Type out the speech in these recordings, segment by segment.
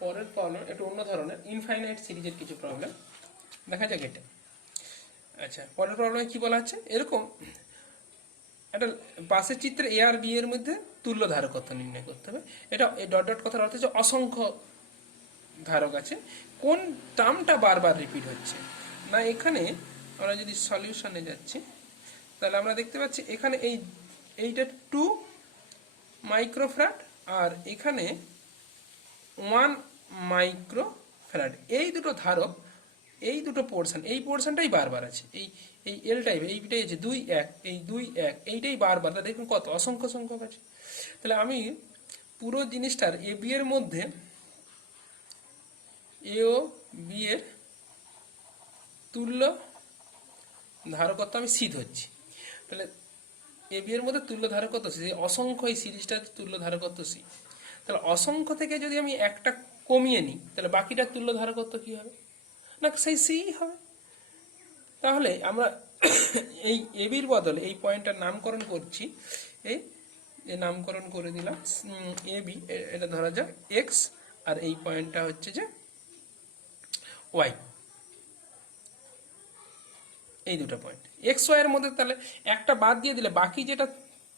পরের প্রবলেম একটু অন্য ধরনের, ইনফাইনাইট সিরিজের কিছু প্রবলেম দেখা যাক এটা। আচ্ছা, পরের প্রবলেমে কি বলা হচ্ছে, এরকম একটা পাশের চিত্রে এ আর বি এর মধ্যে তুল্য ধারকত্ব নির্ণয় করতে হবে। এটা এই ডট ডট কথার অর্থ হচ্ছে অসংখ্য ধারক আছে, কোন টার্মটা বারবার রিপিট হচ্ছে না। এখানে আমরা যদি সলিউশনে যাচ্ছি তাহলে আমরা দেখতে পাচ্ছি এখানে এইটা 2 মাইক্রোফ্যারাড আর এখানে 1 মাইক্রোফ্যারাড, এই দুটো ধারক, এই দুটো পোর্শন, এই পোর্শনটাই বারবার আছে, এই এল টাইপ এইটাই আছে 2 1, এই 2 1 এইটাই বারবার। তা দেখুন কত অসংখ্য সংখ্যক আছে। তাহলে আমি পুরো জিনিসটার এ বি এর মধ্যে এ ও বি এর তুল্য ধারকত্ব আমি সি ধরছি। তাহলে এ বি এর মধ্যে তুল্য ধারকত্ব সি, অসংখ্য এই সিরিজটার তুল্য ধারকত্ব সি। তাহলে অসংখ্য থেকে যদি আমি একটা কমিয়ে নিই তাহলে বাকিটার তুল্য ধারকত্ব কি হবে, না সেই সি হবে। তাহলে আমরা এই এ বির বদলে এই পয়েন্টটার নামকরণ করছি, এই যে নামকরণ করে দিলাম এ বি, এটা ধরা যাক এক্স, আর এই পয়েন্টটা হচ্ছে যে ওয়াই। এই দুটো পয়েন্ট এক্স ওয়াই এর মধ্যে, তাহলে একটা বাদ দিয়ে দিলে বাকি যেটা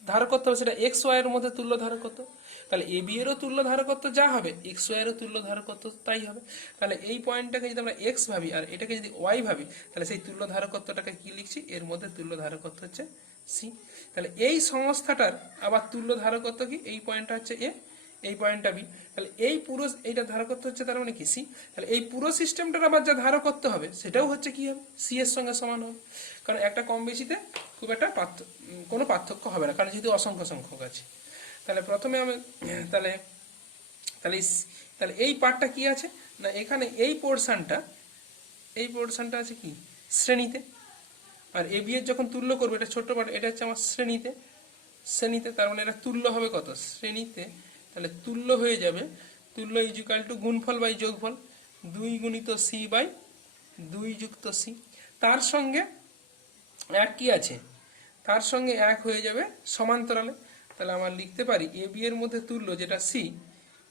ধারকত্ব হবে সেটা এক্স ওয়াই এর মধ্যে তুল্য ধারকত্ব। তাহলে এ বি এরও তুল্য ধারকত্ব যা হবে এক্স ওয়াই এরও তুল্য ধারকত্ব তাই হবে। তাহলে এই পয়েন্টটাকে যদি আমরা এক্স ভাবি আর এটাকে যদি ওয়াই ভাবি তাহলে সেই তুল্য ধারকত্বটাকে কি লিখছি, এর মধ্যে তুল্য ধারকত্ব হচ্ছে সি। তাহলে এই সংস্থাটার আবার তুল্য ধারকত্ব কি, এই পয়েন্টটা হচ্ছে এ, এই পয়েন্টটা বি। তাহলে এই পুরো এইটা ধারকত্ব হচ্ছে তার মানে কি সি। তাহলে এই পুরো সিস্টেমটার আবার যা ধারকত্ব হবে সেটাও হচ্ছে কি হবে, সি এর সঙ্গে সমান হবে। কারণ একটা কম বেশিতে খুব একটা কোনো পার্থক্য হবে না, কারণ যেহেতু অসংখ্য সংখ্যক আছে। তাহলে প্রথমে আমি তাহলে তাহলে তাহলে এই পার্টটা কি আছে না, এখানে এই পোর্শনটা আছে কি শ্রেণীতে, আর এ বি এর যখন তুল্য করবো এটা ছোট্ট পার্ট, এটা হচ্ছে আমার শ্রেণীতে, তার মানে এটা তুল্য হবে কত শ্রেণীতে। তাহলে তুল্য হয়ে যাবে, তুল্য ইজিক্যাল টু গুণফল বাই যোগফল 2 গুণিত সি বাই 2 যুক্ত সি। তার সঙ্গে এক কি আছে, তার সঙ্গে এক হয়ে যাবে সমান্তরালে। তাহলে আমরা লিখতে পারি এ বি এর মধ্যে তুল্য যেটা সি,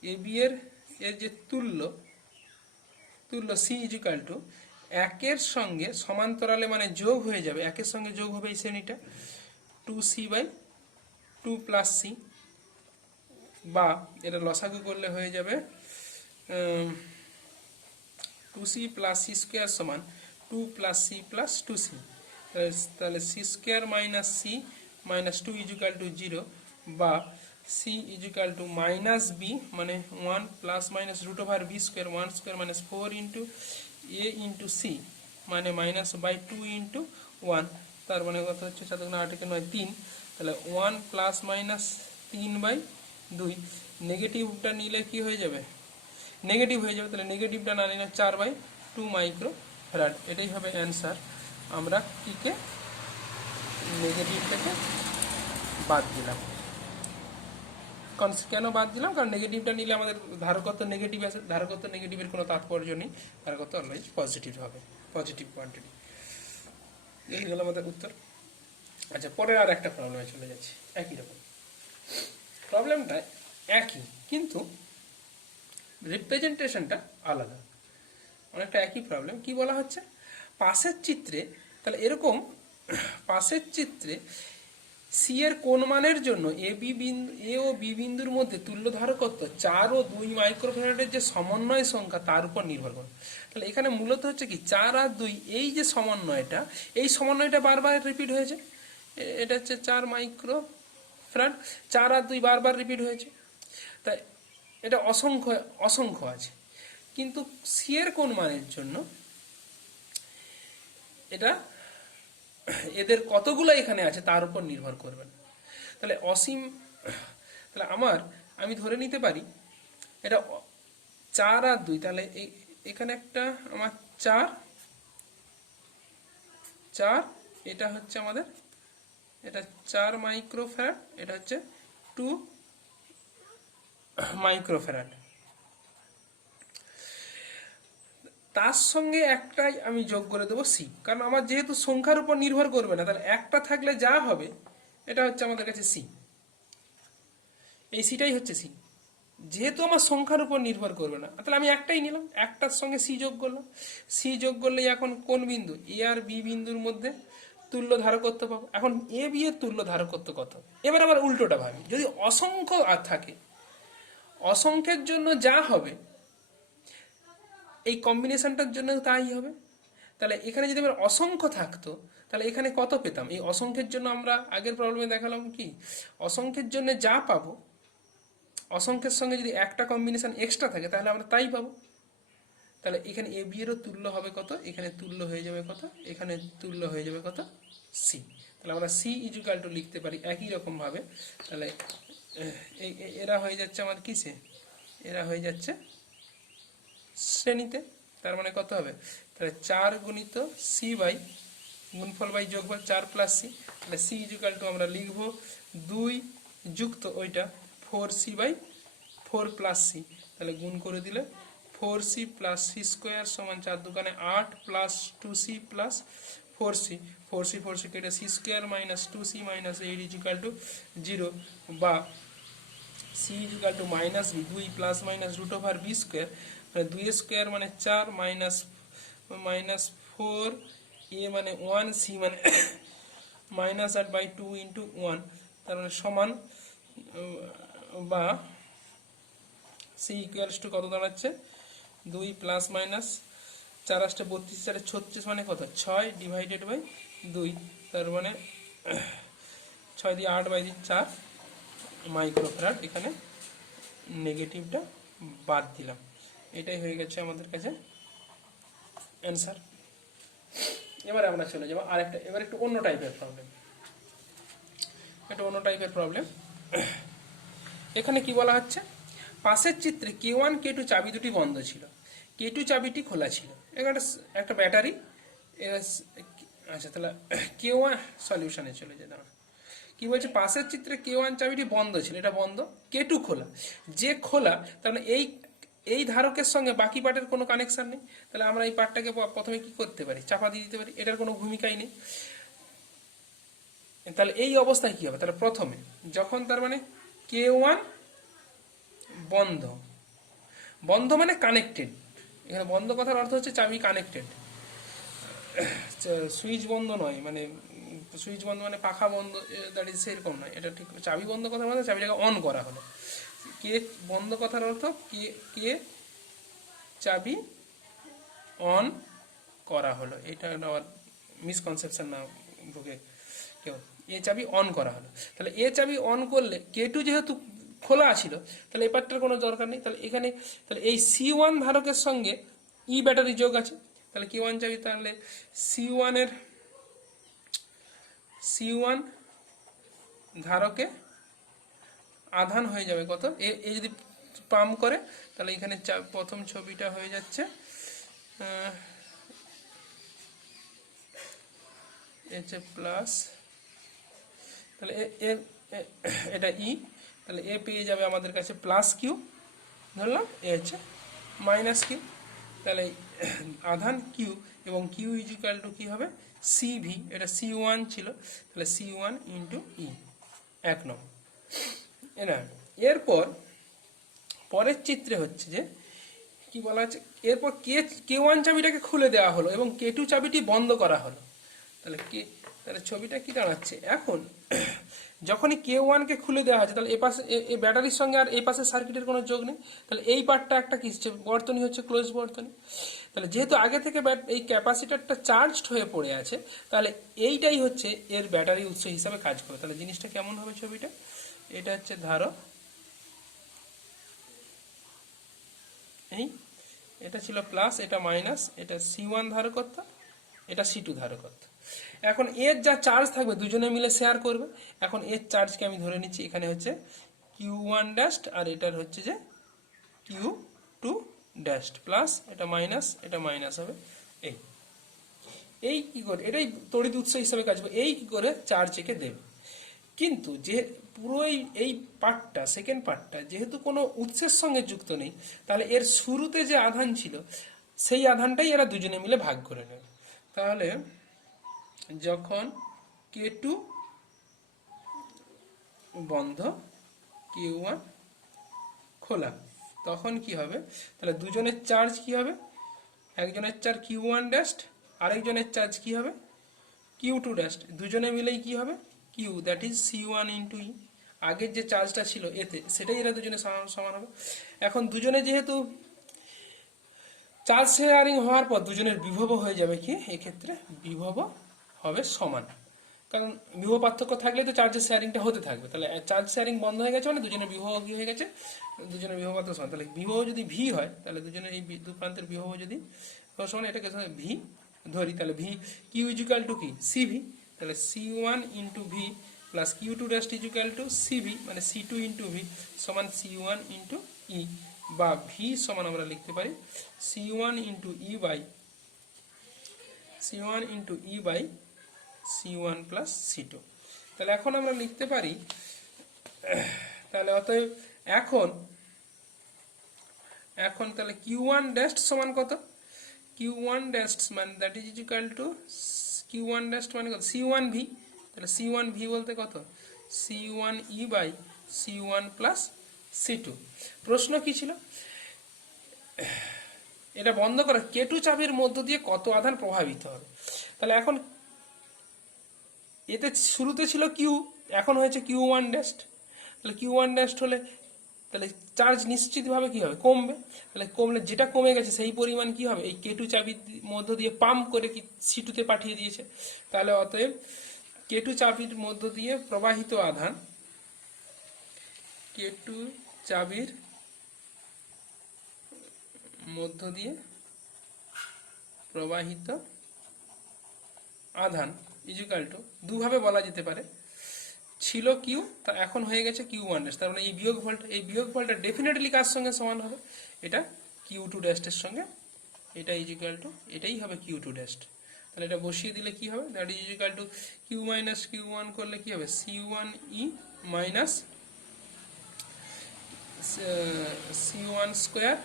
এ বি এর যে তুল্য সি ইজিক্যাল টু একের সঙ্গে সমান্তরালে মানে যোগ হয়ে যাবে, একের সঙ্গে যোগ হবে এই শ্রেণীটা 2c বাই 2 প্লাস সি, বা এটা লসাগু করলে হয়ে যাবে 2c প্লাস সি স্কোয়ার সমান 2 প্লাস সি প্লাস 2c। তাহলে C square minus C minus 2 equal to 0, বা C equal to minus B মানে 1 plus minus root over B square 1 square minus 4 into A into C মানে minus by 2 into 1। তার মানে কত হচ্ছে 7 8 9 3। তাহলে 1 plus minus 3 by 2, নেগেটিভটা নিলে কি হয়ে যাবে, নেগেটিভ হয়ে যাবে। তাহলে নেগেটিভটা না নিলে 4 বাই 2 মাইক্রো ফ্যারাড। এটাই হবে অ্যান্সার। আমরা কিকে নেগেটিভটাকে বাদ দিলাম। কেন বাদ দিলাম, কারণ নেগেটিভটা নিলে আমাদের ধারকত্ব নেগেটিভ আছে, ধারকত্ব নেগেটিভের কোনো তাৎপর্য নেই, ধারকত্ব অলওয়েজ পজিটিভ হবে, পজিটিভ কোয়ান্টিটি। এই হলো আমাদের উত্তর। আচ্ছা, পরে আর একটা প্রবলেমে চলে যাচ্ছি, একই রকম প্রবলেমটা একই কিন্তু রিপ্রেজেন্টেশনটা আলাদা, অনেকটা একই প্রবলেম। কি বলা হচ্ছে, পাশের চিত্রে, তাহলে এরকম পাশের চিত্রে সি এর কোন মানের জন্য এ ও বি বিন্দুর মধ্যে তুল্য ধারকত্ব 4 ও 2 মাইক্রোফ্যারাডের যে সমন্বয় সংখ্যা তার উপর নির্ভর করে। তাহলে এখানে মূলত হচ্ছে কি 4 আর 2 এই যে সমন্বয়টা, এই সমন্বয়টা বারবার রিপিট হয়েছে। এটা হচ্ছে 4 মাইক্রোফ্যারাড, 4 আর 2 বারবার রিপিট হয়েছে, তাই এটা অসংখ্য আছে। কিন্তু সি এর কোন মানের জন্য এটা এদের কতগুলো এখানে আছে তার উপর নির্ভর করবে না। তাহলে অসীম, তাহলে আমি ধরে নিতে পারি এটা 4 আর 2, তাহলে এখানে একটা আমার 4, এটা হচ্ছে আমাদের এটা 4 মাইক্রোফ্যারাড, এটা হচ্ছে 2 মাইক্রোফ্যারাড। তার সঙ্গে একটাই আমি যোগ করে দেবো সি, কারণ আমার যেহেতু সংখ্যার উপর নির্ভর করবে না, তাহলে একটা থাকলে যা হবে এটা হচ্ছে আমাদের কাছে সি, এই সিটাই হচ্ছে সি। যেহেতু আমার সংখ্যার উপর নির্ভর করবে না, তাহলে আমি একটাই নিলাম, একটার সঙ্গে সি যোগ করলাম। সি যোগ করলে এখন কোন বিন্দু, এ আর বি বিন্দুর মধ্যে তুল্য ধারকত্ব পাবো। এখন এ বি এর তুল্য ধারকত্ব কত? এবার আবার উল্টোটা ভাবি, যদি অসংখ্য আর থাকে, অসংখ্যের জন্য যা হবে এই কম্বিনেশনটার জন্য তাই হবে। তাহলে এখানে যদি আমার অসংখ্য থাকতো তাহলে এখানে কত পেতাম? এই অসংখ্যের জন্য আমরা আগের প্রবলেমে দেখালাম কি, অসংখ্যের জন্য যা পাবো, অসংখ্যের সঙ্গে যদি একটা কম্বিনেশন এক্সট্রা থাকে তাহলে আমরা তাই পাবো। তাহলে এখানে এ বি এরও তুল্য হবে কত, এখানে তুল্য হয়ে যাবে কত, এখানে তুল্য হয়ে যাবে কত, সি। তাহলে আমরা সি ইজুকাল টু লিখতে পারি একই রকম ভাবে। তাহলে এরা হয়ে যাচ্ছে আমার কিসে, এরা হয়ে যাচ্ছে শ্রেণীতে। তার মানে কত হবে, তাহলে 4 গুণিত সি বাই গুণফল বাই যোগফল 4 প্লাস সি। তাহলে সি ইজুকাল টু আমরা লিখবো 2 যুক্ত ওইটা 4c বাই 4 প্লাস সি। তাহলে গুণ করে দিলে 4c প্লাস সি স্কোয়ার সমান 4 দুগুণে 8 plus 2c plus 4c, 4c কেটে C square minus 2c minus 8 equal to 0, বা C equal to minus B, 2 plus minus root over B square, মানে 2 square মানে 4 মাইনাস মাইনাস 4, এ মানে 1, সি মানে minus 8 by 2 into 1, তার মানে সমান, বা সি ইকুয়ালস টু কত দাঁড়াচ্ছে, 2 প্লাস মাইনাস 4 8 32 4 36 মানে কত, 6 ডিভাইডেড বাই 2, তার মানে 6 দিয়ে 8 বাই 4 মাইক্রোফ্যারাড। এখানে নেগেটিভটা বাদ দিলাম, এটাই হয়ে গেছে আমাদের কাছে অ্যান্সার। এবার আমরা চলে যাবো আরেকটা, এবার একটু অন্য টাইপের প্রবলেম, একটা অন্য টাইপের প্রবলেম। এখানে কি বলা হচ্ছে, পাশের চিত্রে K1 K2 চাবি দুটি বন্ধ ছিল, K2 চাবিটি খোলা ছিল। এখানে একটা ব্যাটারি, আচ্ছা তাহলে K1 সলিউশনে চলে যেতাম। কি বলছে, পাশের চিত্রে K1 চাবিটি বন্ধ ছিল, এটা বন্ধ, K2 খোলা। যে খোলা তার মানে এই ধারকের সঙ্গে বাকি পার্টের কোনো কানেকশন নেই। তাহলে আমরা এই পার্টটাকে প্রথমে কি করতে পারি, চাপা দিয়ে দিতে পারি, এটার কোনো ভূমিকাই নেই। তাহলে এই অবস্থায় কি হবে, তাহলে প্রথমে যখন তার মানে K1 বন্ধ, বন্ধ মানে কানেক্টেড, এখানে বন্ধ কথার অর্থ হচ্ছে চাবি কানেক্টেড, সুইচ বন্ধ নয়, মানে সুইচ বন্ধ মানে পাখা বন্ধ, দ্যাট ইজ সেরকম নয়, এটা ঠিক। চাবি বন্ধ কথার মানে চাবিটাকে অন করা হলো। কে বন্ধ কথার অর্থ কে চাবি অন করা হলো, এটা আবার মিসকনসেপশন না ভুগে কেউ, এ চাবি অন করা হলো। তাহলে এ চাবি অন করলে K2 যেহেতু খোলা ছিল তাহলে এই পার্টটার কোনো দরকার নেই। তাহলে এখানে তাহলে এই C1 ধারকের সঙ্গে ব্যাটারি যোগ আছে, তাহলে K1 চাবি, তাহলে C1 ধারকে আধান হয়ে যাবে কত, এ যদি পাম্প করে তাহলে এখানে প্রথম ছবিটা হয়ে যাচ্ছে প্লাস, তাহলে এটা ই, তাহলে এ পেয়ে যাবে আমাদের কাছে প্লাস কিউ, ধরলাম এ হচ্ছে মাইনাস কিউ। তাহলে আধান কিউ এবং কিউ ইজিক্যাল টু কী হবে, সিভি, এটা C1 ছিল, তাহলে C1 ইন্টু ই, 1 নম্বর। এরপর পরের চিত্রে হচ্ছে যে কি বলা হচ্ছে, এরপর K1 চাবিটাকে খুলে দেওয়া হলো এবং K2 চাবিটি বন্ধ করা হলো। তাহলে ছবিটা কি দাঁড়াচ্ছে, এখন যখনই K1 কে খুলে দেওয়া হচ্ছে তাহলে এ পাশে এই ব্যাটারির সঙ্গে আর এই পাশে সার্কিটের কোনো যোগ নেই, তাহলে এই পার্টটা একটা কি বর্তনী হচ্ছে ক্লোজ বর্তনী। তাহলে যেহেতু আগে থেকে এই ক্যাপাসিটারটা চার্জড হয়ে পড়ে আছে তাহলে এইটাই হচ্ছে এর ব্যাটারি উৎস হিসাবে কাজ করবে। তাহলে জিনিসটা কেমন হবে, ছবিটা এটা হচ্ছে ধারক, এই এটা ছিল প্লাস, এটা মাইনাস, এটা C1 ধারকত্ব, এটা C2 ধারকত্ব। এখন এর যা চার্জ থাকবে দুজনে মিলে শেয়ার করবে। এখন এর চার্জকে আমি ধরে নিচ্ছি এখানে হচ্ছে Q1 ড্যাস্ট আর এটার হচ্ছে যে Q2 ড্যাস্ট, প্লাস এটা মাইনাস হবে। এই কি করে, এটাই তড়িৎ উৎস হিসাবে কাজ করবে, এই কি করে চার্জ একে দেবে। কিন্তু যে পুরো এই পার্টটা, সেকেন্ড পার্টটা যেহেতু কোনো উৎসের সঙ্গে যুক্ত নেই তাহলে এর শুরুতে যে আধান ছিল সেই আধানটাই এরা দুজনে মিলে ভাগ করে নেবে। তাহলে যখন K2 বন্ধ Q1 খোলা, তখন কি হবে, তাহলে দুজনের চার্জ কি হবে, একজনের চার্জ Q1 ড্যাস্ট, আরেকজনের চার্জ কি হবে Q2 ড্যাস্ট, দুজনে মিলেই কি হবে Q, that is C1 into E. আগের যে চার্জটা ছিল এতে, সেটাই এরা দুজনে সমান সমান হবে। এখন দুজনে যেহেতু চার্জ শেয়ারিং হওয়ার পর দুজনের বিভব হয়ে যাবে কি, এক্ষেত্রে বিভব হবে সমান, কারণ বিভব পার্থক্য থাকলে তো চার্জের শেয়ারিংটা হতে থাকবে। তাহলে চার্জ শেয়ারিং বন্ধ হয়ে গেছে মানে দুজনের বিভব কি হয়ে গেছে, দুজনের বিভব পার্থক্য সমান। তাহলে বিভব যদি ভি হয়, তাহলে দুজনের এই দু প্রান্তের বিভব যদি সমান, এটাকে ভি ধরি, তাহলে ভি কিউ ইজুকাল টু কি সিভি, তাহলে C1 into V plus Q2 dash equal to CV, মানে C2 ইন্টু ভি সমান C1 ইন্টু ই, বা ভি সমান আমরা লিখতে পারি C1 into E by C1 into E by C1 plus C2। তাহলে এখন আমরা লিখতে পারি, তাহলে অতএব এখন তাহলে Q1 ড্যাস্ট সমান কত, Q1 ড্যাস্ট মানে that is equal two Q1 ড্যাস্ট মানে কত C1 ভি, তাহলে C1 ভি বলতে কত C1 E by C1 plus C2। প্রশ্ন কি ছিল, এটা বন্ধ করা K2 চাবির মধ্য দিয়ে কত আধান প্রভাবিত হবে। তাহলে এখন এতে শুরুতে ছিল কিউ, এখন হয়েছে Q1 ড্যাস্ট, তাহলে Q1 ড্যাস্ট হলে তাহলে চার্জ নিশ্চিতভাবে কি হবে কমবে, তাহলে কমলে যেটা কমে গেছে সেই পরিমাণ কি হবে এই K2 চাবির মধ্য দিয়ে পাম্প করে কি C2তে পাঠিয়ে দিয়েছে। তাহলে অতএব K2 চাবির মধ্য দিয়ে প্রবাহিত আধান, K2 চাবির মধ্য দিয়ে প্রবাহিত আধান ইজুকাল টু দুভাবে বলা যেতে পারে, ছিল কিউ, তা এখন হয়ে গেছে Q1 ড্যাশ, তার মানে এই বিয়োগফলটা ডেফিনেটলি কার সঙ্গে সমান হবে, এটা Q2 ড্যাশের সঙ্গে, এটা ইজুকাল টু এটাই হবে Q2 ড্যাশ। তাহলে এটা বসিয়ে দিলে কি হবে, that is equal to Q minus Q1 করলে কি হবে C1 E minus C1 square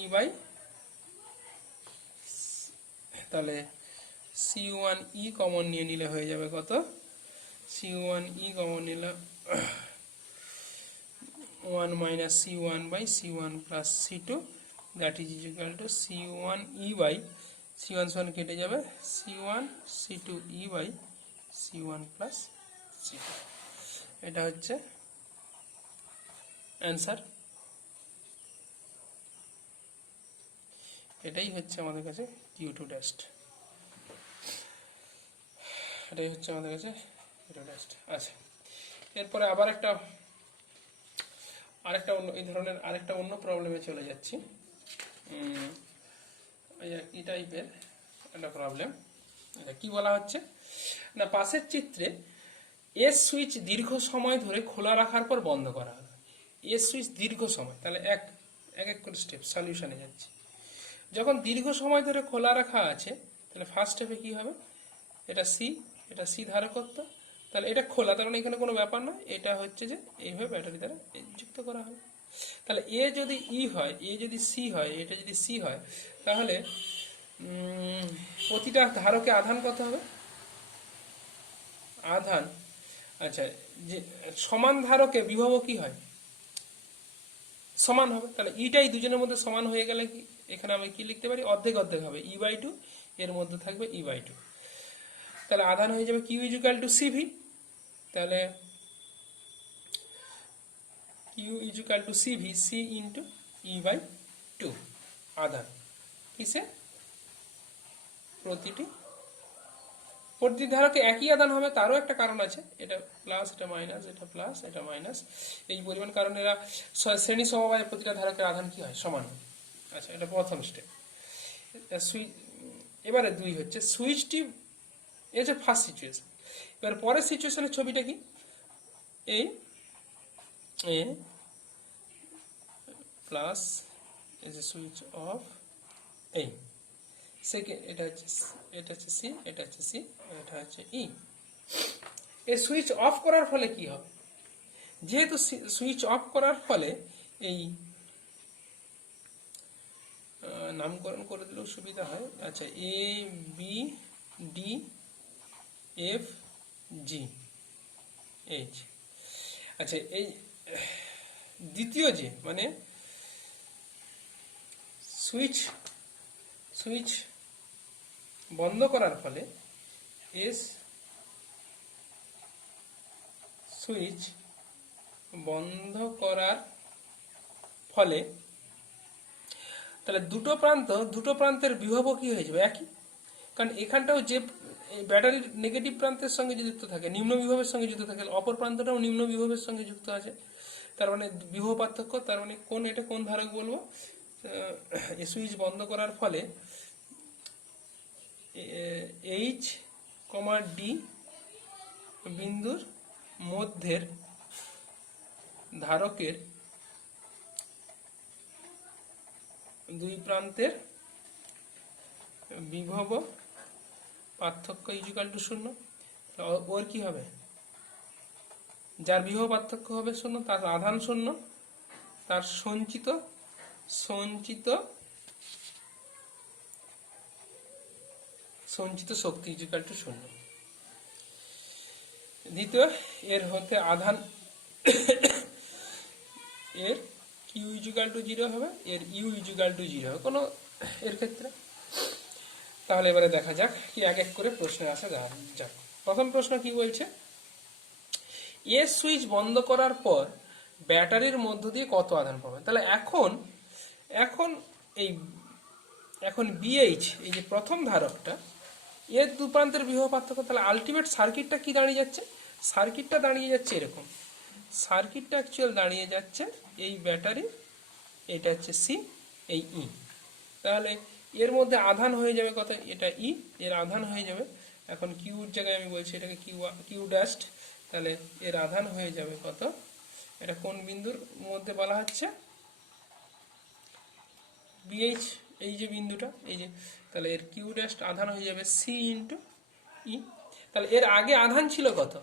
E by, তাহলে C1 ই কমন নিয়ে নিলে হয়ে যাবে কত, C1 ই কমন নিলে 1 minus C1 by C1 plus C2, that is equal to C1 E by C1 সমান কেটে যাবে C1 C2 E by C1 plus C2। এটা হচ্ছে অ্যান্সার, এটাই হচ্ছে আমাদের কাছে Q2 ড্যাস্ট, এটাই হচ্ছে আমাদের কাছে Q2 ড্যাস্ট। আচ্ছা, এরপরে আবার আরেকটা অন্য এই ধরনের আরেকটা অন্য প্রবলেমে চলে যাচ্ছি। এই টাইপের একটা প্রবলেম, এটা কি বলা হচ্ছে না, পাশের চিত্রে এস সুইচ দীর্ঘ সময় ধরে খোলা রাখার পর বন্ধ করা হবে। এস সুইচ দীর্ঘ সময়, তাহলে এক এক করে স্টেপ সলিউশনে যাচ্ছি। যখন দীর্ঘ সময় ধরে খোলা রাখা আছে, তাহলে ফার্স্ট স্টেপে কি হবে, এটা সি ধারকত্ব, তাহলে এটা খোলা, তার মানে এখানে কোনো ব্যাপার না, এটা হচ্ছে যে এইভাবে ব্যাটারি দ্বারা যুক্ত করা হবে। তাহলে এ যদি ই হয়, এ যদি সি হয়, এটা যদি সি হয়, তাহলে প্রতিটা ধারকে আধান কত হবে, আধান, আচ্ছা যে সমান ধারকে বিভব কি হয় সমান হবে, তাহলে ইটাই দুজনের মধ্যে সমান হয়ে গেলে কি এখানে আমি কি লিখতে পারি, অর্ধেক অর্ধেক হবে E/2, এর মধ্যে থাকবে E/2, তাহলে আধান হয়ে যাবে কিউ ইজুকাল টু সিভি, তাহলে Q equal to CV, C into E/2 আধান কিসে, প্রতিটি ধারকে একই আধান হবে, তারও একটা কারণ আছে, এটা প্লাস এটা মাইনাস, এটা প্লাস এটা মাইনাস, এই পরিমাণ কারণ এরা শ্রেণী সমবায়ে প্রতিটা ধারকের আধান কি হয় সমান হয়। আচ্ছা, এটা প্রথম স্টেপ। এবারে দুই হচ্ছে সুইচটি, এ হচ্ছে ফার্স্ট সিচুয়েশন। এবার পরের সিচুয়েশনের ছবিটা কি, এ প্লাস এই যে সুইচ অফ, এই সেকেন্ড এটা হচ্ছে সি, এটা হচ্ছে সি, এটা হচ্ছে ই। এই সুইচ অফ করার ফলে কি হবে, যেহেতু সুইচ অফ করার ফলে এই নামকরণ করে দিলেও সুবিধা হয়, আচ্ছা A B D F G H, আচ্ছা এই দ্বিতীয় যে মানে সুইচ বন্ধ করার ফলে সুইচ বন্ধ করার ফলে তাহলে দুটো প্রান্তের বিভব কি হয়ে যাবে একই, কারণ এখানটাও যে ব্যাটারির নেগেটিভ প্রান্তের সঙ্গে যুক্ত থাকে, নিম্ন বিভবের সঙ্গে যুক্ত থাকে, অপর প্রান্তটাও নিম্ন বিভবের সঙ্গে যুক্ত আছে, তার মানে বিভব পার্থক্য, তার মানে এটা কোন ধারক বলবো, সুইচ বন্ধ করার ফলে এইচ কমা ডি বিন্দুর মধ্যের ধারকের দুই প্রান্তের বিভব পার্থক্য ইকুয়াল টু 0। ওর কি হবে, যার বিভব পার্থক্য হবে 0 তার আধান 0, তার সঞ্চিত শক্তি ইকুয়াল টু 0। দ্বিতীয়, এর হতে আধান এর কিউ ইকুয়াল টু 0 হবে, এর ইউ ইকুয়াল টু 0 হবে কোনো এর ক্ষেত্রে। তাহলে এবারে দেখা যাক কি এক এক করে প্রশ্নে আসা যাক। প্রথম প্রশ্ন কি বলছে, সুইচ বন্ধ করার পর ব্যাটারির মধ্য দিয়ে কত আধান পাবে। তাহলে এখন বিএইচ এই যে প্রথম ধারকটা, এর দু প্রান্তের বিভব পার্থক্য, তাহলে আলটিমেট সার্কিটটা কি দাঁড়িয়ে যাচ্ছে, সার্কিটটা দাঁড়িয়ে যাচ্ছে এরকম, সার্কিটটা অ্যাকচুয়াল দাঁড়িয়ে যাচ্ছে এই ব্যাটারি, এটা হচ্ছে সি, এই ই। তাহলে এর মধ্যে আধান হয়ে যাবে কত, এটা ই, এর আধান হয়ে যাবে, এখন কিউর জায়গায় আমি বলছি এটাকে কিউ ড্যাস্ট, তাহলে এর আধান হয়ে যাবে কত, এটা কোন বিন্দুর মধ্যে বলা হচ্ছে, বিএইচ এই যে বিন্দুটা, এই যে, তাহলে এর কিউ ড্যাস্ট আধান হয়ে যাবে সি ইন্টু ই। তাহলে এর আগে আধান ছিল কত,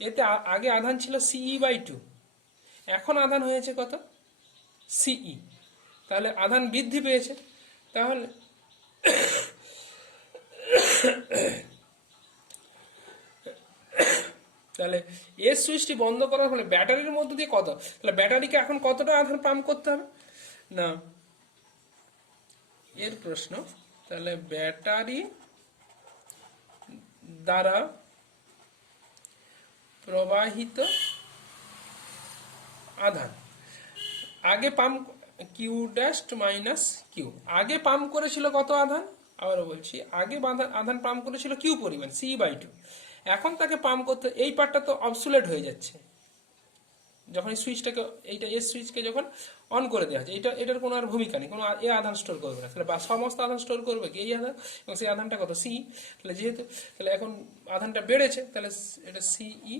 এতে আগে আধান ছিল সিই বাই 2, এখন আধান হয়েছে কত, সিই, তাহলে আধান বৃদ্ধি পেয়েছে। তাহলে এর সুইচটি বন্ধ করার ফলে ব্যাটারির মধ্যে দিয়ে কত, তাহলে ব্যাটারিকে এখন কতটা আধান পাম্প করতে হবে না, এর প্রশ্ন, তাহলে ব্যাটারি দ্বারা প্রবাহিত আধান, আগে পাম্প কিউ ড্যাস্ট মাইনাস কিউ, আগে পাম্প করেছিল কত আধান, আবারও বলছি আগে আধান পাম্প করেছিল কিউ পরিমাণ সি বাই 2, এখন তাকে পাম্প করতে, এই পার্টটা তো অবসুলেট হয়ে যাচ্ছে যখন এই সুইচটাকে, এইটা এর সুইচকে যখন অন করে দেওয়া হচ্ছে, এটার কোনো আর ভূমিকা নেই, কোনো এ আধান স্টোর করবে না, তাহলে বা সমস্ত আধান স্টোর করবে কি এই আধান, এবং সেই আধানটা কত সি, তাহলে যেহেতু তাহলে এখন আধানটা বেড়েছে, তাহলে এটা সিই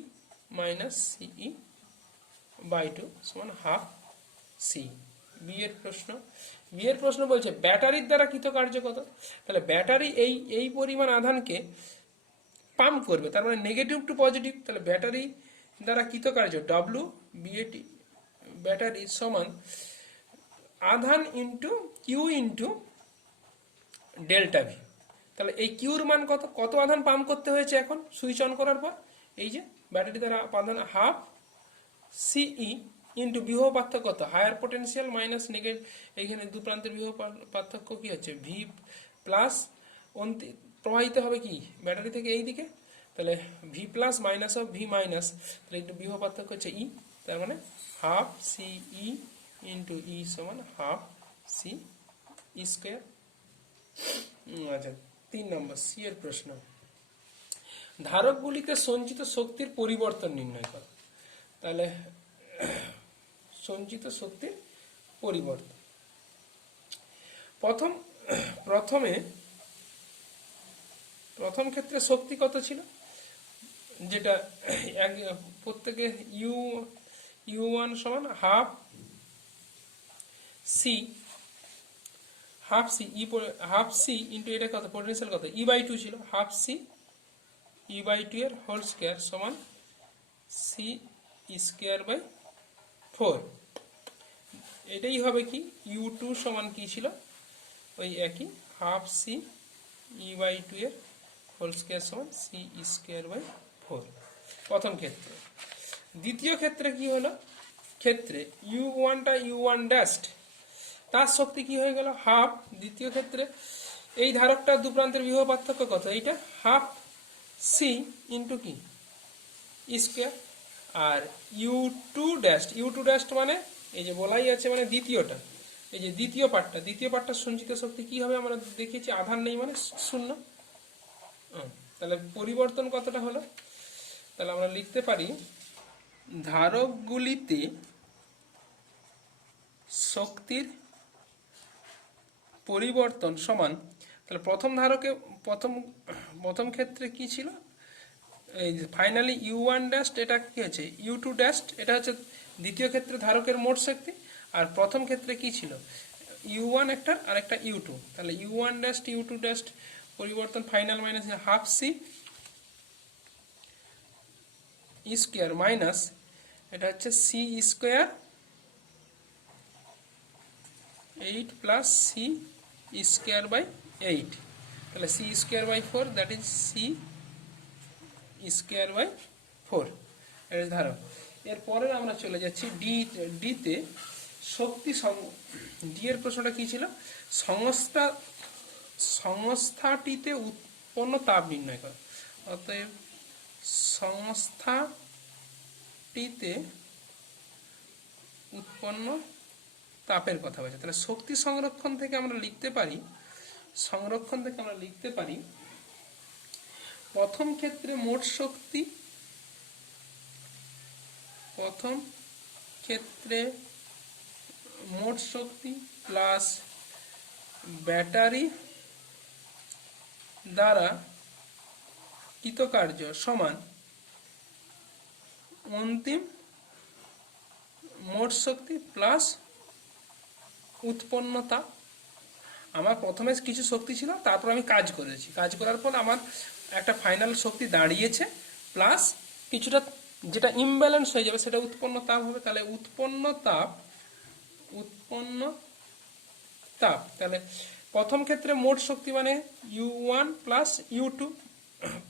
মাইনাস সিই বাই 2 সমান হাফ সি। বিয়ের প্রশ্ন বলছে ব্যাটারির দ্বারা কৃতকার্য কত, তাহলে ব্যাটারি এই পরিমাণ আধানকে পাম্প করবে, তার মানে নেগেটিভ টু পজিটিভ, তাহলে ব্যাটারি দ্বারা কৃতকার্য ডব্লিউ বিএটি ব্যাটারি সমান আধান into Q into delta V. তাহলে এই কিউর মান কত আধান পাম্প করতে হয়েছে এখন সুইচ অন করার পর, এই যে ব্যাটারি দ্বারা আধান হাফ সিই ইন্টু বিভব পার্থক্য কত, হায়ার পোটেনশিয়াল মাইনাস নেগেটিভ, এইখানে দু প্রান্তের বিভব পার্থক্য কি হচ্ছে ভি প্লাস, প্রবাহিত হবে কি ব্যাটারি থেকে এই দিকে, তাহলে V plus minus of V minus, তাহলে একটু বিভব পার্থক্য হচ্ছে ই, তার মানে হাফ সিই ইন্টু ই সমান হাফ সি ই স্কোয়ার। আচ্ছা 3 নম্বর সি এর প্রশ্ন, ধারকগুলিতে সঞ্চিত শক্তির পরিবর্তন নির্ণয় করো। তাহলে সঞ্চিত শক্তির পরিবর্তন, প্রথম ক্ষেত্রে শক্তি কত ছিল, যেটা প্রত্যেকে ইউ1 সমান হাফ সি ইন্টু এটা কত পোটেনশিয়াল কত ই বাই 2 ছিল, হাফ সি ই বাই 2 এর হোল স্কোয়ার সমান সি স্কোয়ার বাই 4। এটাই হবে কি ইউ2 সমান কি ছিল, ওই একই হাফ সি ই বাই 2 এর হোল স্কোয়ার সমান সি স্কোয়ার বাই 4 প্রথম ক্ষেত্রে। দ্বিতীয় ক্ষেত্রে কি হলো, ক্ষেত্রে ইউ ওয়ানটা ইউ ওয়ান ড্যাস্ট, তার শক্তি কি হয়ে গেল হাফ। দ্বিতীয় ক্ষেত্রে এই ধারকটার দু প্রান্তের বিভব পার্থক্য কত, এইটা হাফ সি ইন্টু কি স্কোয়ার। আর ইউ টু ড্যাস্ট মানে এই যে বলাই আছে মানে দ্বিতীয়টা, এই যে দ্বিতীয় পার্টটার সঞ্চিত শক্তি কি হবে আমরা দেখিয়েছি, আধান নেই মানে শূন্য। তাহলে পরিবর্তন কতটা হলো, তাহলে আমরা লিখতে পারি ধারকগুলিতে শক্তির পরিবর্তন সমান, তাহলে প্রথম ধারকে প্রথম ক্ষেত্রে কি ছিল, এই ফাইনালি ইউ ওয়ান ড্যাস্ট, এটা কি হচ্ছে ইউ টু ড্যাস্ট, এটা হচ্ছে দ্বিতীয় ক্ষেত্রে ধারকের মোট শক্তি। আর প্রথম ক্ষেত্রে কি ছিল ইউ ওয়ান একটা আর একটা ইউ টু, তাহলে U one dash U two dash পরিবর্তন final minus half C square minus এটা হচ্ছে C square 8 plus C square by 8, তাহলে C square by 4 that is C square by 4 এর ধারক। এরপরে আমরা চলে যাচ্ছি ডিতে শক্তি ডি এর প্রশ্নটা কি ছিল, সংস্থাটিতে উৎপন্ন তাপ নির্ণয় করা। অতএব সংস্থাটিতে উৎপন্ন তাপের কথা বলছে, তাহলে শক্তি সংরক্ষণ থেকে আমরা লিখতে পারি প্রথম ক্ষেত্রে মোট শক্তি প্লাস ব্যাটারি দ্বারা কৃতকার্য সমান অন্তিম মোট শক্তি প্লাস উৎপন্ন তাপ। আমার প্রথমে কিছু শক্তি ছিল, তারপর আমি কাজ করার পর আমার একটা ফাইনাল শক্তি দাঁড়িয়েছে, প্লাস কিছুটা যেটা ইমব্যালেন্স হয়ে যাবে সেটা উৎপন্ন তাপ হবে। তাহলে উৎপন্ন তাপ তাহলে প্রথম ক্ষেত্রে মোট শক্তি মানে U one plus U two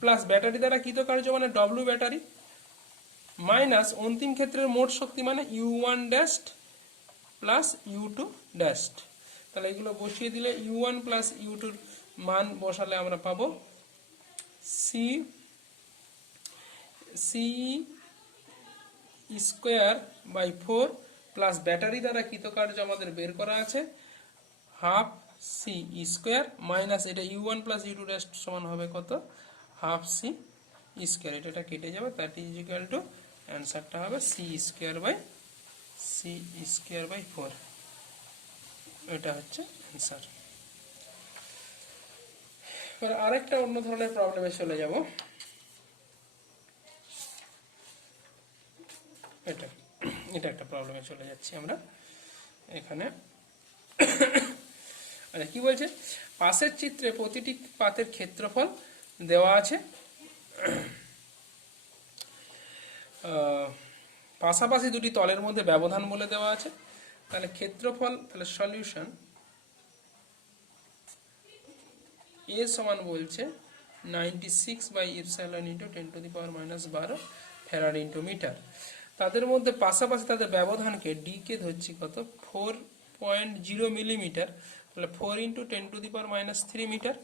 plus battery দ্বারা কৃতকার্য মানে ডব্লিউ ব্যাটারি মাইনাস অন্তিম ক্ষেত্রের মোট শক্তি মানে U one dash plus U two dash. তাহলে এগুলো বসিয়ে দিলে ইউ ওয়ান প্লাস ইউ টুর মান বসালে আমরা পাবো C square by 4 plus battery দ্বারা কৃতকার্য আমাদের বের করা আছে হাফ সি স্কোয়ার মাইনাস এটা U one plus U two dash সমান হবে কত হাফ সি স্কোয়ার, এটা কেটে যাবে, দ্যাট ইজ ইকুয়াল টু অ্যান্সারটা হবে সি স্কোয়ার বাই 4, এটা হচ্ছে অ্যান্সার। এবার আরেকটা অন্য ধরনের প্রবলেমে চলে যাব। এটা একটা প্রবলেমে চলে যাচ্ছি আমরা এখানে। আচ্ছা কি বলছে, পাশের চিত্রে প্রতিটি পাতের ক্ষেত্রফল দেওয়া আছে, পাশাপাশি দুটি তলের মধ্যে ব্যবধান বলে দেওয়া আছে। তাহলে ক্ষেত্রফল, তাহলে সলিউশন এ সমান বলছে 96 by epsilon into 10⁻⁻12 farad into metre. তাদের মধ্যে পাশাপাশি তাদের ব্যবধানকে ডি কে ধরছি কত 4.0 মিলিমিটার, তাহলে 4 ইন্টু 10⁻³ মিটার।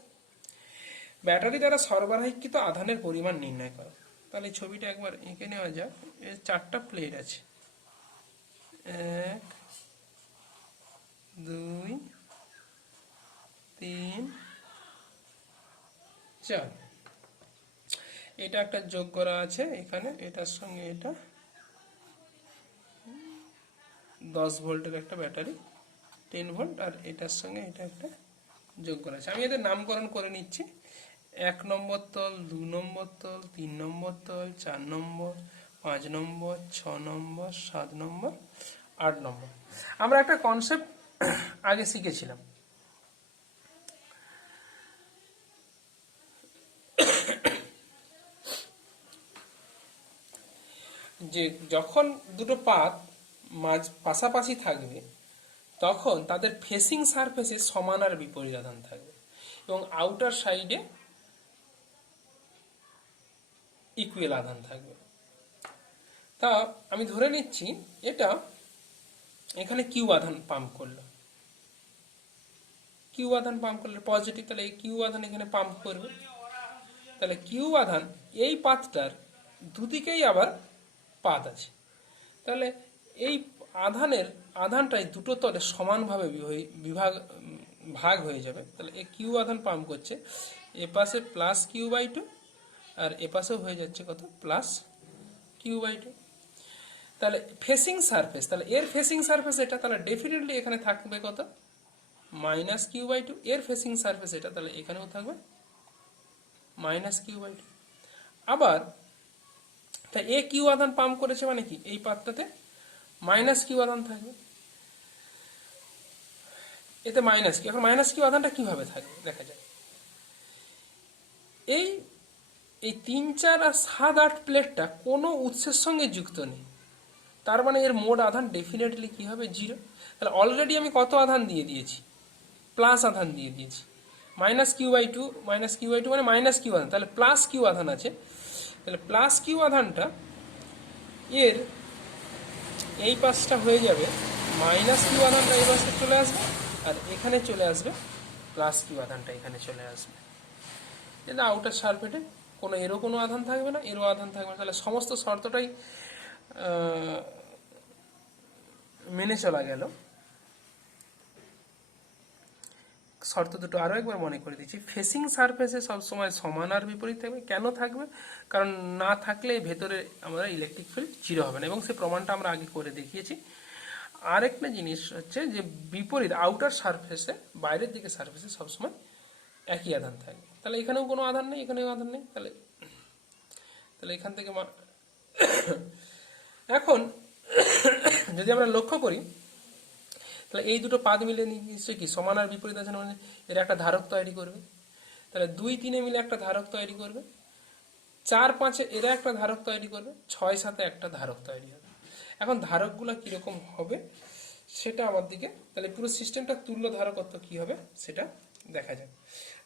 ব্যাটারি দ্বারা সরবরাহকৃত আধানের পরিমাণ নির্ণয় করো। তাহলে ছবিটা একবার এঁকে নেওয়া যাক। এর 4টা প্লেট আছে, 1 2 3 4। এটা একটা যোগ করা আছে এখানে, এটার সঙ্গে এটা 10 ভোল্টের একটা ব্যাটারি 10 ভোল্ট, আর এটার সঙ্গে এটা একটা যোগ করা আছে। আমি এদের নামকরণ করে নিচ্ছি, 1 নম্বর তল, 2 নম্বর তল, 3 নম্বর তল, 4 নম্বর, 5 নম্বর, 6 নম্বর, 7 নম্বর, 8 নম্বর। আমরা একটা কনসেপ্ট আগে শিখেছিলাম, যে যখন দুটো পাত পাশাপাশি থাকবে তখন তাদের ফেসিং সারফেসে সমান আর বিপরীত আধান থাকবে এবং আউটার সাইডে ইকুয়াল আধান থাকবে। তা আমি ধরে নিচ্ছি এটা এখানে কিউ আধান পাম্প করলো, কিউ আধান পাম্প করলে পজিটিভ, তাহলে এই কিউ আধান এখানে পাম্প করবে। তাহলে কিউ আধান এই পাতটার দুদিকেই আবার পাত আছে, তাহলে এই আধানটাই দুটো তলে সমানভাবে ভাগ হয়ে যাবে। তাহলে এই কিউ আধান পাম্প করছে, এ পাশে প্লাস কিউ বাই টু আর এ পাশেও হয়ে যাচ্ছে কত, প্লাস কিউ বাই টু। তাহলে ফেসিং সারফেস, তাহলে এর ফেসিং সারফেস এটা, তাহলে ডেফিনেটলি এখানে থাকবে কত, মাইনাস কিউ বাই টু। এর ফেসিং সারফেস এটা, তাহলে এখানেও থাকবে মাইনাস কিউ বাই টু। আবার তাই এ কিউ আধান পাম্প করেছে মানে কি, এই পাতটাতে মাইনাস কিউ আধান থাকবে, এতে মাইনাস কিউ। এখন মাইনাস কিউ আধানটা কিভাবে থাকবে দেখা যায়, এই এই 3, 4 আর 7, 8 প্লেটটা কোনো উৎসের সঙ্গে যুক্ত নেই, তার মানে এর মোট আধান ডেফিনেটলি কি হবে, 0। তাহলে অলরেডি আমি কত আধান দিয়ে দিয়েছি, প্লাস আধান দিয়ে দিয়েছি, মাইনাস কিউ বাই টু মানে মাইনাস কিউ আধান, তাহলে প্লাস কিউ আধান আছে। তাহলে প্লাস কিউ আধানটা এর এই পাশটা হয়ে যাবে মাইনাস কিউ আধানটা এই পাশে চলে আসবে, আর এখানে চলে আসবে প্লাস কিউ আধানটা এখানে চলে আসবে। এটা আউটার সার্ফেটে এরও কোনো আধান থাকবে না, এরও আধান থাকবে না, তাহলে সমস্ত শর্তটাই মেনে চলা গেল। শর্ত দুটো আরও একবার মনে করে দিচ্ছি, ফেসিং সারফেসে সবসময় সমান আর বিপরীত থাকবে। কেন থাকবে, কারণ না থাকলে ভেতরে আমরা ইলেকট্রিক ফিল্ড 0 হবে না, এবং সেই প্রমাণটা আমরা আগে করে দেখিয়েছি। আরেকটা জিনিস হচ্ছে যে বিপরীত আউটার সারফেসে, বাইরের দিকে সারফেসে সবসময় একই আধান থাকবে। তাহলে এখানেও কোনো আধান নেই, এখানেও আধান নেই, তাহলে এখান থেকে এখন যদি আমরা লক্ষ্য করি, তাহলে এই দুটো পাত মিলে নিশ্চয়ই কি সমান আর বিপরীত আছে, মানে এরা একটা ধারক তৈরি করবে। তাহলে 2, 3 মিলে একটা ধারক তৈরি করবে, 4, 5 এরা একটা ধারক তৈরি করবে, 6, 7 একটা ধারক তৈরি হবে। এখন ধারকগুলো কিরকম হবে সেটা আমার দিকে, তাহলে পুরো সিস্টেমটা তুল্য ধারকত্ব কি হবে সেটা দেখা যায়।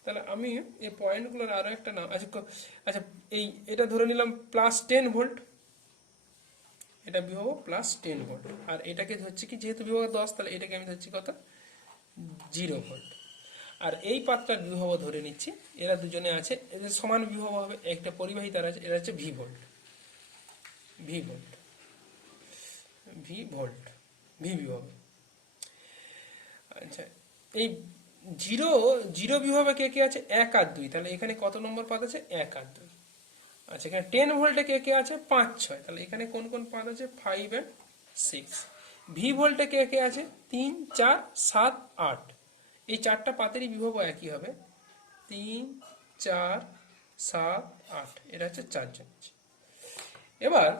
তাহলে আমি এই পয়েন্টগুলোর আরো একটা নাম, আচ্ছা এটা ধরে নিলাম প্লাস 10 ভোল্ট, এটা বিভব প্লাস 10 ভোল্ট, আর এটাকে ধরছি কি, যেহেতু বিভব 10, তাহলে এটাকে আমি ধরছি কত, 0 ভোল্ট। আর এই পাতটার বিভব ধরে নিচ্ছি, এরা দুজনে আছে, এদের সমান বিভব হবে, একটা পরিবাহী তার আছে, এরা হচ্ছে ভি ভোল্ট, ভি বিভব। আচ্ছা, এই জিরো বিভবে কে কে আছে, 1 আর 2, তাহলে এখানে কত নম্বর পাত আছে, 1 আর 2। আচ্ছা, এখানে 10 ভোল্টে কে কে আছে, 5, 6, তাহলে এখানে কোন কোন পাত আছে, 5 and 6। ভি ভোল্টে কে কে আছে, 3, 4, 7, 8, এই 4টা পাতেরই বিভব একই হবে, 3, 4, 7, 8, এটা হচ্ছে 4 জন। এবার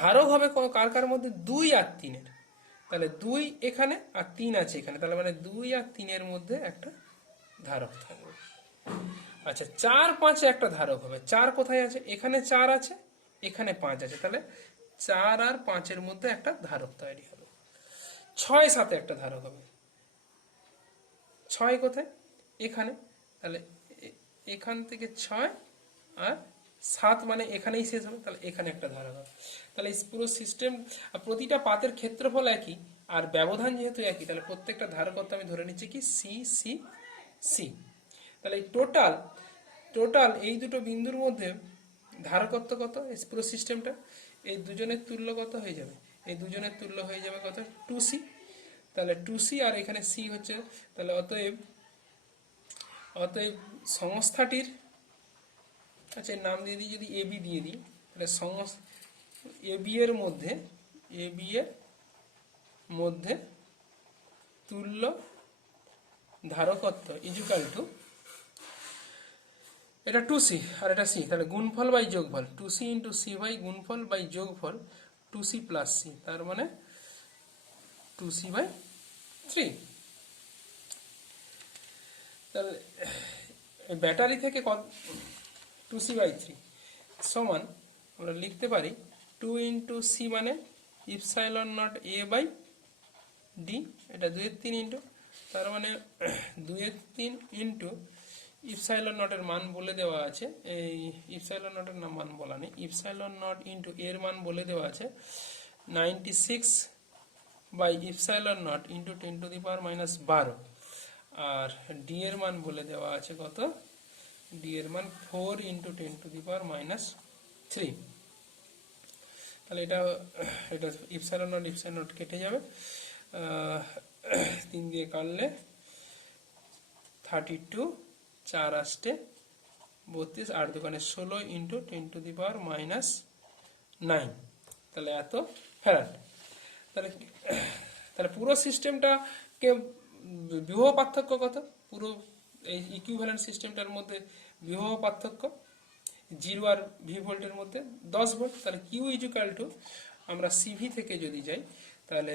ধারক হবে কার কার মধ্যে, 2 আর 3 এর, তাহলে 2 এখানে আর 3 আছে এখানে, তাহলে মানে 2 আর 3 এর মধ্যে একটা ধারক থাকবে। আচ্ছা, 4, 5 একটা ধারক হবে, 4 কোথায় আছে, এখানে 4 আছে, এখানে 5 আছে, তাহলে 4 আর 5 এর মধ্যে একটা ধারক তৈরি হবে। 6, 7 একটা ধারক হবে, 6 কোথায়, এখানে, তাহলে এখান থেকে 6 আর 7 মানে এখানেই শেষ হবে, তাহলে এখানে একটা ধারক হবে। তাহলে এই পুরো সিস্টেম, প্রতিটা পাতের ক্ষেত্রফল একই আর ব্যবধান যেহেতু একই, তাহলে প্রত্যেকটা ধারকত্ব আমি ধরে নিচ্ছি কি, সি সি সি। তাহলে এই টোটাল এই দুটো বিন্দুর মধ্যে ধারকত্ব কত, এই পুরো সিস্টেমটা, এই দুজনের তুল্য কত হয়ে যাবে, এই দুজনের তুল্য হয়ে যাবে কত, 2C। তাহলে 2C আর এখানে C হচ্ছে, তাহলে অতএব সংস্থাটির, আচ্ছা নাম দিয়ে দিই, যদি AB দিয়ে দিই, তাহলে AB এর মধ্যে তুল্য ধারকত্ব ইজুকাল টু, এটা 2C আর এটা C, তাহলে গুণফল বাই যোগফল, 2C ইন্টু C বাই গুণফল বাই যোগফল 2C প্লাস C, তার মানে 2C বাই 3। তাহলে ব্যাটারি থেকে 2C বাই 3 সমান আমরা লিখতে পারি 2 ইন্টু C মানে epsilon naught A by D, এটা 2 এর 3 ইন্টু, তার মানে 2 এর 3 ইন্টু ইপসাইলন নটের মান বলে দেওয়া আছে, এই ইপসাইলন নটের মান বলা নেই, ইপসাইলন নট ইন্টু এর মান বলে দেওয়া আছে 96 বাই ইপসাইলন নট ইন্টু 10⁻12। আর ডি এর মান বলে দেওয়া আছে কত, ডি এর মান 4 ইন্টু 10⁻3। তাহলে এটা এটা ইপসাইলন নট কেটে যাবে, 3 দিয়ে কাটলে 32, 4 আসতে 32, 8 দোকানে 16 ইন্টু 10⁻9। তাহলে এত ফ্যারাড। তাহলে তাহলে পুরো সিস্টেমটাকে বিভব পার্থক্য কত, পুরো এই ইকুইভ্যালেন্ট সিস্টেমটার মধ্যে বিভব পার্থক্য 0 আর ভি ভোল্টের মধ্যে 10 ভোল্ট। তাহলে কিউ ইজুকাল টু, আমরা সিভি থেকে যদি যাই তাহলে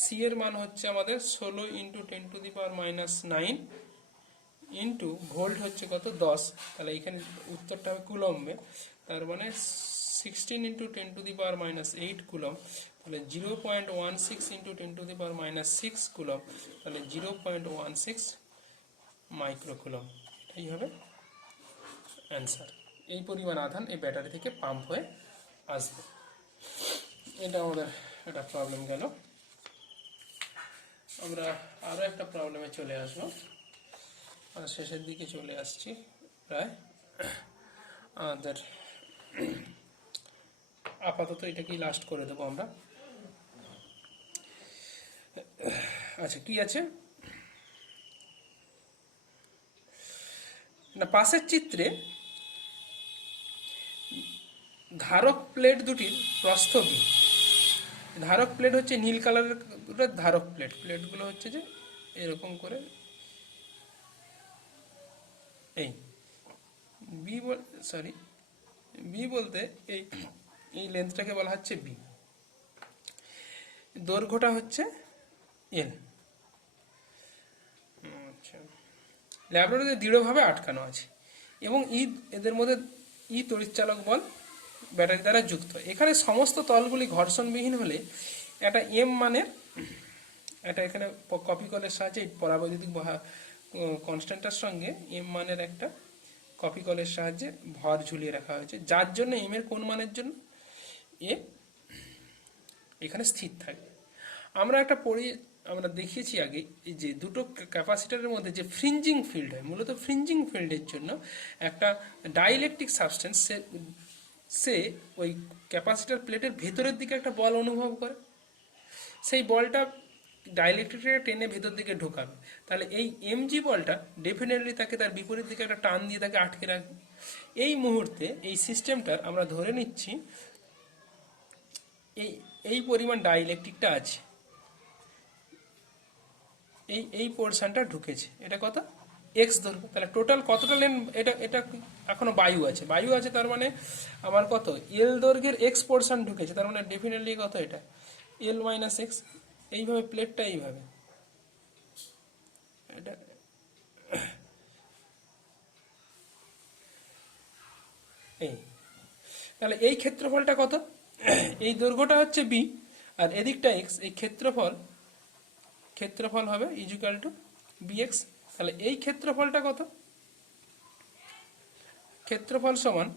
সি এর মান হচ্ছে আমাদের 16 ইন্টু 10⁻9 ইন্টু ভোল্ট হচ্ছে কত 10। তাহলে এখানে উত্তরটা হবে কুলম্বে, তার মানে 16 ইন্টু 10⁻8 কুলম। তাহলে 0.16 ইন্টু 10⁻6 কুলম, তাহলে 0.16 মাইক্রোকুলম। এই হবে অ্যান্সার। এই পরিমাণ আধান এই ব্যাটারি থেকে পাম্প হয়ে আসবে। এটা আমাদের একটা প্রবলেম গেল। আমরা আরও একটা প্রবলেমে চলে আসবো, আর শেষের দিকে চলে আসছি প্রায়। আমাদের আপাতত এটাকেই লাস্ট করে দেবো আমরা। আচ্ছা, কি আছে না, পাশের চিত্রে ধারক প্লেট দুটির প্রস্থ বি। ধারক প্লেট হচ্ছে নীল কালারের ধারক প্লেট, প্লেটগুলো হচ্ছে যে এরকম করে এই বি বি বলতে এই এই লেন্থটাকে বলা হচ্ছে বি, দৈর্ঘ্যটা হচ্ছে এল। আচ্ছা, ল্যাবরেটরিতে দৃঢ়ভাবে আটকানো আছে এবং এদের মধ্যে তড়িৎচালক বল ব্যাটারি দ্বারা যুক্ত। এখানে সমস্ত তলগুলি ঘর্ষণবিহীন হলে একটা এম মানের একটা, এখানে কপি কলের সাহায্যে পরাবৈদ্যুতিক কনস্ট্যান্টের সঙ্গে এম মানের একটা কপি কলের সাহায্যে ভর ঝুলিয়ে রাখা হয়েছে, যার জন্য এম এর কোন মানের জন্য এ এখানে স্থির থাকবে। আমরা দেখিয়েছি আগে যে দুটো ক্যাপাসিটরের মধ্যে যে ফ্রিঞ্জিং ফিল্ড হয়, মূলত ফ্রিঞ্জিং ফিল্ডের জন্য একটা ডাইইলেকট্রিক সাবস্টেন্স সে ওই ক্যাপাসিটর প্লেটের ভেতরের দিকে একটা বল অনুভব করে, সেই বলটা ডাইইলেকট্রিকটাকে টেনে ভেতর দিকে ঢোকাবে। তাহলে এই এমজি বলটা ডেফিনেটলি তাকে তার বিপরীত দিকে একটা টান দিয়ে তাকে আটকে রাখবে। এই মুহূর্তে এই সিস্টেমটার আমরা ধরে নিচ্ছি এই পরিমাণ ডাইইলেকট্রিকটা আছে, এই পোর্শনটা ঢুকেছে, এটা কত এক্স দৈর্ঘ্য। তাহলে টোটাল কতটা লেন, এটা এখনো বায়ু আছে, তার মানে আমার কত এল দৈর্ঘ্যের এক্স পোর্শন ঢুকেছে, তার মানে ডেফিনেটলি কত এটা এল মাইনাস এক্স। এইভাবে প্লেটটা এইভাবে এটা এই, তাহলে এই ক্ষেত্রফলটা কত, এই দৈর্ঘ্যটা হচ্ছে বি আর এদিকটা এক্স, এই ক্ষেত্রফল হবে ইকুয়াল টু বিএক্স। তাহলে এই ক্ষেত্রফলটা কত, ক্ষেত্রফল সমান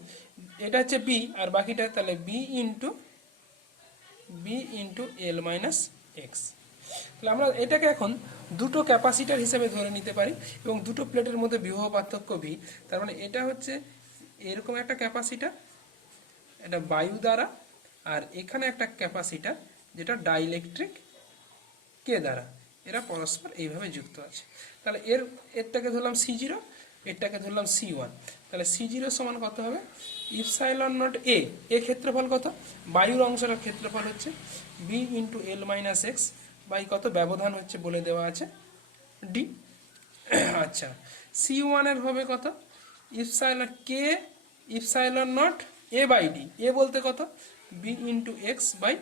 এটা হচ্ছে বি আর বাকিটা, তাহলে B into L minus x. তাহলে আমরা এটাকে এখন দুটো ক্যাপাসিটার হিসেবে ধরে নিতে পারি এবং দুটো প্লেটের মধ্যে বিভব পার্থক্য ভি। তার মানে এটা হচ্ছে এরকম একটা ক্যাপাসিটার, এটা বায়ু দ্বারা, আর এখানে একটা ক্যাপাসিটার যেটা ডাইইলেকট্রিক কে দ্বারা, এরা পরস্পর এইভাবে যুক্ত আছে। তাহলে এরটাকে ধরলাম C0, এরটাকে ধরলাম C1। তাহলে C0 সমান কত হবে ইপসাইলন নট এ ক্ষেত্রফল কত, বায়ুর অংশটার ক্ষেত্রফল হচ্ছে B into L minus X by কত, ব্যবধান হচ্ছে বলে দেওয়া আছে ডি। আচ্ছা, C1 এর হবে কত epsilon naught A by D, A বলতে কত B into X by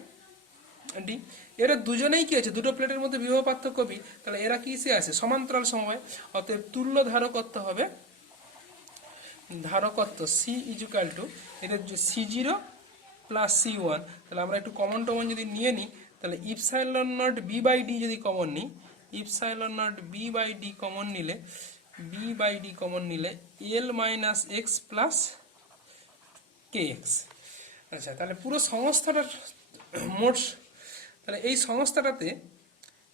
D. এরা দুজনেই কি আছে, দুটো প্লেটের মধ্যে বিভব পার্থক্য বি, তাহলে এরা কিসে আছে সমান্তরাল সমবায়, অতএব তুল্য ধারকত্ব হবে সি ইজুকাল টু এদের C0 প্লাস C1। তাহলে আমরা একটু কমন যদি নিয়ে নিই, তাহলে epsilon naught B by D যদি কমন নিই, epsilon naught B by D common নিলে L minus X plus K X. আচ্ছা, তাহলে পুরো সংস্থাটার মোট, তাহলে এই সংস্থাটাতে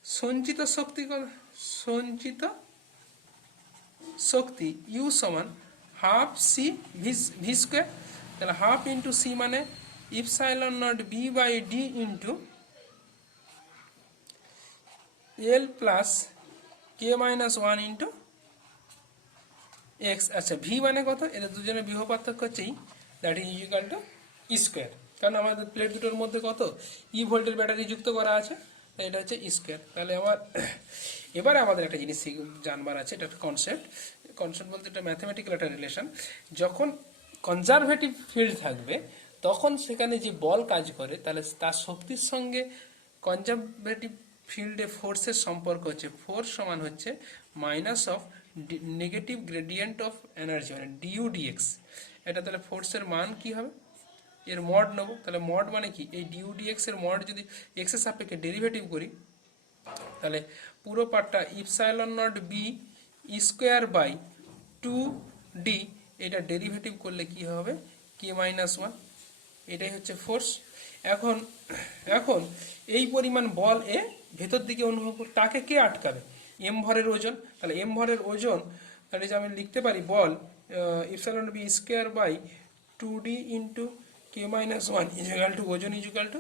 সঞ্চিত শক্তি সঞ্চিত শক্তি ইউ সমান হাফ সি ভি স্কোয়ার, তাহলে হাফ ইন্টু সি মানে epsilon naught B by D into L plus K minus one into X. আচ্ছা ভি মানে কত, এটা দুজনের বিভব পার্থক্য হচ্ছে that is equal to square, কারণ আমাদের প্লেট দুটোর মধ্যে কত ভোল্টের ব্যাটারি যুক্ত করা আছে, তাই এটা হচ্ছে স্কোয়ার। তাহলে এবারে আমাদের একটা জিনিস জানবার আছে, এটা একটা কনসেপ্ট বলতে এটা ম্যাথমেটিক্যাল একটা রিলেশন। যখন কনজারভেটিভ ফিল্ড থাকবে তখন সেখানে যে বল কাজ করে, তাহলে তার শক্তির সঙ্গে কনজারভেটিভ ফিল্ডে ফোর্সের সম্পর্ক হচ্ছে ফোর্স সমান হচ্ছে minus of negative gradient of energy মানে ডিউ ডিএক্স। এটা তাহলে ফোর্সের মান কি হবে, এর মড নেবো, তাহলে মড মানে কি, এই ডিউ ডিএক্স এর মড যদি এক্স এর সাপেক্ষে ডেরিভেটিভ করি তাহলে পুরো পার্টটা epsilon naught B square by 2d, এটা ডেরিভেটিভ করলে কি হবে কে মাইনাস ওয়ান, এটাই হচ্ছে ফোর্স। এখন এখন এই পরিমাণ বল এ ভেতর দিকে অনুভব করে, তাকে কে আটকাবে, এম ভরের ওজন। তাহলে এম ভরের ওজন, তাহলে যে আমি লিখতে পারি বল epsilon B square by 2d into K minus one equal to ওজন ইজুকাল টু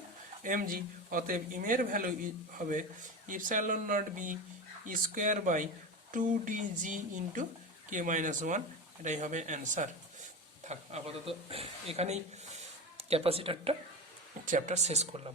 mg। অতএব এম এর ভ্যালু হবে epsilon naught B square by 2dg into K minus one, এটাই হবে অ্যান্সার। থাক আপাতত এখানেই ক্যাপাসিটারটা চ্যাপ্টার শেষ করলাম।